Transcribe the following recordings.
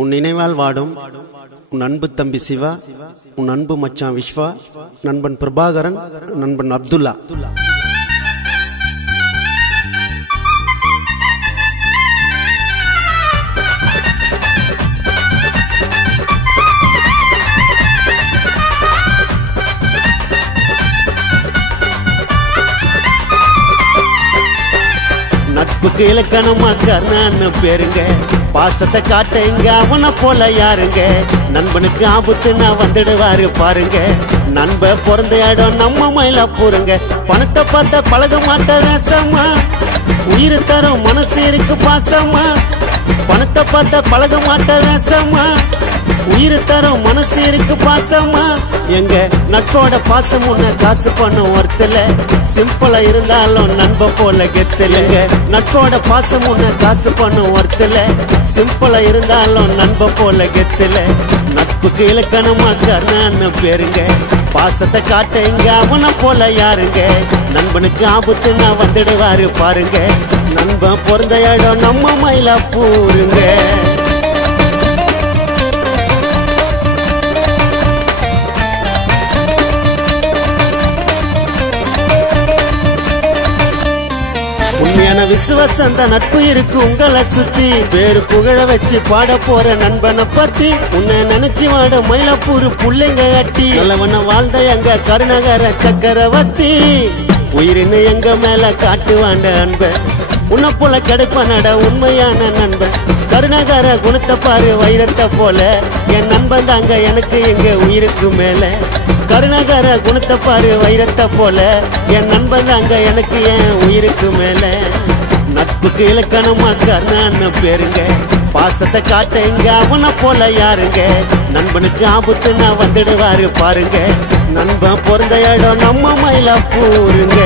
உன் நினைவால் வாடும் உன் அன்பு தம்பி சிவா, உன் அன்பு மச்சான் விஸ்வா, நண்பன் பிரபாகரன், நண்பன் அப்துல்லா. நட்புக்கு இலக்கணமா கர்ணன்னு பேருங்க, பாசத்தை காட்ட இங்க அவனை போல யாருங்க. நண்பனுக்கு ஆபத்துன்னா வந்துடுவாரு பாருங்க, நண்ப பிறந்த இடம் நம்ம மயிலாப்பூருங்க. பணத்தை பார்த்த பழக மாட்ட ரசமா, உயிர் தரும் மனசு இருக்கு பாசமா. பணத்தை பார்த்த பழக மாட்ட ரசமா, உயிர் தரும் மனசு இருக்கு பாசமா. எங்க நட்போட பாசம் உன்ன காசு பண்ண ஒருத்தல, சிம்பிளா இருந்தாலும் நண்ப போல கெத்தல. எங்க நட்போட பாசம் உன்ன காசு பண்ண ஒருத்தல, சிம்பிளா இருந்தாலும் நண்ப போல கெத்தல. நட்புக்கு இலக்கணமா கர்ணன்னு பேருங்க, பாசத்தை காட்ட இங்க அவனை போல யாருங்க. நண்பனுக்கு ஆபத்துன்னா வந்துடுவாரு பாருங்க, நண்பன் பிறந்த இடம் நம்ம மயிலாப்பூருங்க. உண்மையான விசுவாசம் தான் நட்பு இருக்கு உங்களை சுத்தி, வேறு புகழ வச்சு பாட போற நண்பனை பத்தி. உன்னை நினைச்சு வாட மயிலாப்பூர் புள்ளைங்க கட்டி, நல்லவன வாழ்ந்த எங்க கருணாகர சக்கரவர்த்தி. உயிரின்னு எங்க மேல காட்டுவாண்ட அன்ப, உன்னை போல கிடைப்பானட உண்மையான நண்பன். கருணாகர குணத்தை பாரு வைரத்தை போல, என் நண்பன் தாங்க எனக்கு எங்க உயிருக்கு மேல. கருணாகர குணத்தை பாரு வைரத்தை போல, என் நண்பன் தாங்க எனக்கு என் உயிருக்கு மேல. நட்புக்கு இலக்கணமா கர்ணன்னு பேருங்க, பாசத்தை காட்ட இங்க அவனை போல யாருங்க. நண்பனுக்கு ஆபத்துன்னா வந்துடுவாரு பாருங்க, நண்பன் பிறந்த இடம் நம்ம மயிலாப்பூருங்க.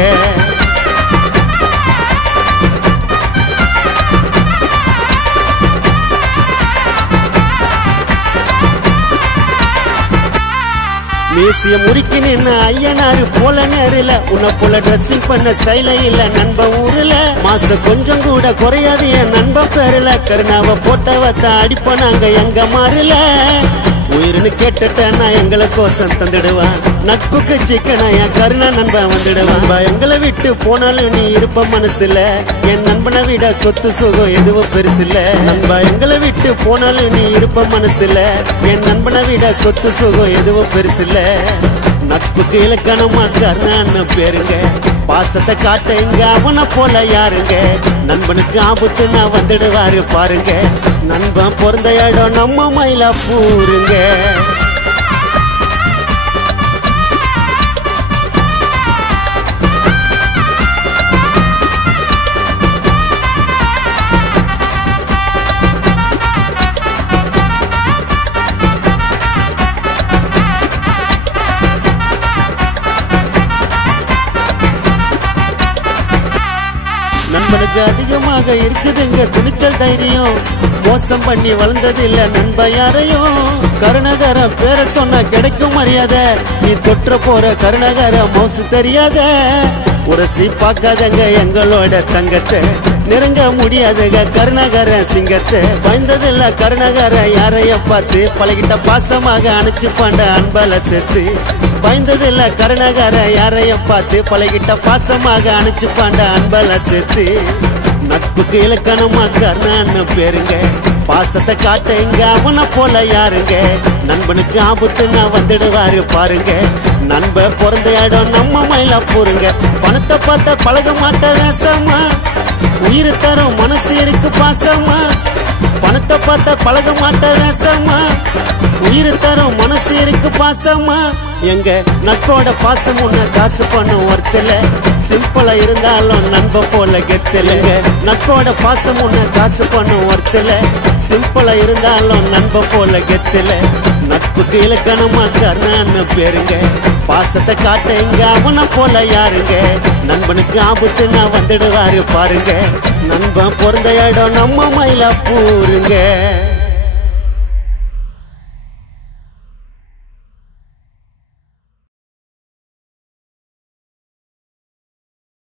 மேசிய முறுக்கி நின்ன ஐயனாரு போல நேரில, உன்னை போல ட்ரெஸ்ஸிங் பண்ண ஸ்டைல இல்ல நண்ப ஊருல. மாசம் கொஞ்சம் கூட குறையாது என் நண்ப பேருல, கருணாவை போட்டவத்த அடிப்பனாங்க எங்க மாறுல. உயிர்னு கேட்டுட்டேன்னா எங்களை கோசம் தந்துடுவான், நட்புக்கு சிக்கனா என் கருணா நண்பன் வந்துடுவான். எங்களை விட்டு போனாலும் நீ இருப்ப மனசுல, என் நண்பனை விட சொத்து சுகம் எதுவும் பெருசில்ல. நண்பா எங்களை விட்டு போனாலும் நீ இருப்ப மனசுல, என் நண்பனை விட சொத்து சுகம் எதுவும் பெருசில்ல. நட்புக்கு இலக்கணமா கர்ணன்னு பேருங்க, பாசத்தை காட்ட இங்க அவனை போல யாருங்க. நண்பனுக்கு ஆபத்துன்னா வந்துடுவாரு பாருங்க, நண்பன் பிறந்த இடம் நம்ம மயிலாப்பூருங்க. நண்பனுக்கு அதிகமாக இருக்குதுங்க துணிச்சல் தைரியம், மோசம் பண்ணி வளர்ந்தது இல்ல நண்ப யாரையும். கருணாகர பேர சொன்ன கிடைக்கும் மரியாதை, நீ தொற்ற போற கருணாகர மோசு தெரியாத. உரசி பார்க்காதங்க எங்களோட தங்கத்தை, நெருங்க முடியாதுங்க கருணாகர சிங்கத்தை. பயந்ததில்ல கருணாகர யாரைய பார்த்து, பழகிட்ட பாசமாக அணைச்சு பாண்ட அன்பல சேர்த்து. பயந்ததில்ல கருணாகர யாரைய பார்த்து, பழகிட்ட பாசமாக அணைச்சு பாண்ட அன்பல சேர்த்து. நட்புக்கு இலக்கணமா கர்ணன்னு பேருங்க, பாசத்தை காட்ட இங்க அவனை போல யாருங்க. நண்பனுக்கு ஆபத்துன்னா வந்துடுவாரு பாருங்க, நண்ப பிறந்த இடம் நம்ம மயிலாப்பூருங்க. பணத்தை பார்த்த பழக மாட்ட ரசமா, உயிர் தரும் மனசு இருக்கு பாசமா. பணத்தை பார்த்த பழக மாட்ட ரசமா, உயிர் தரும் மனசு இருக்கு பாசமா. எங்க நட்போட பாசம் உன்ன காசு பண்ண ஒருத்தல, சிம்பிளா இருந்தாலும் நண்ப போல கெத்தல. எங்க நட்போட பாசம் உன்ன காசு பண்ண ஒருத்தல, சிம்பிளா இருந்தாலும் நண்ப போல கெத்தல. நட்புக்கு இலக்கணமா கர்ணன்னு பேருங்க, பாசத்தை காட்ட இங்க அவனை போல யாருங்க. நண்பனுக்கு ஆபத்துன்னா வந்துடுவாரு பாருங்க, நண்பன் பிறந்த இடம் நம்ம மயிலாப்பூருங்க.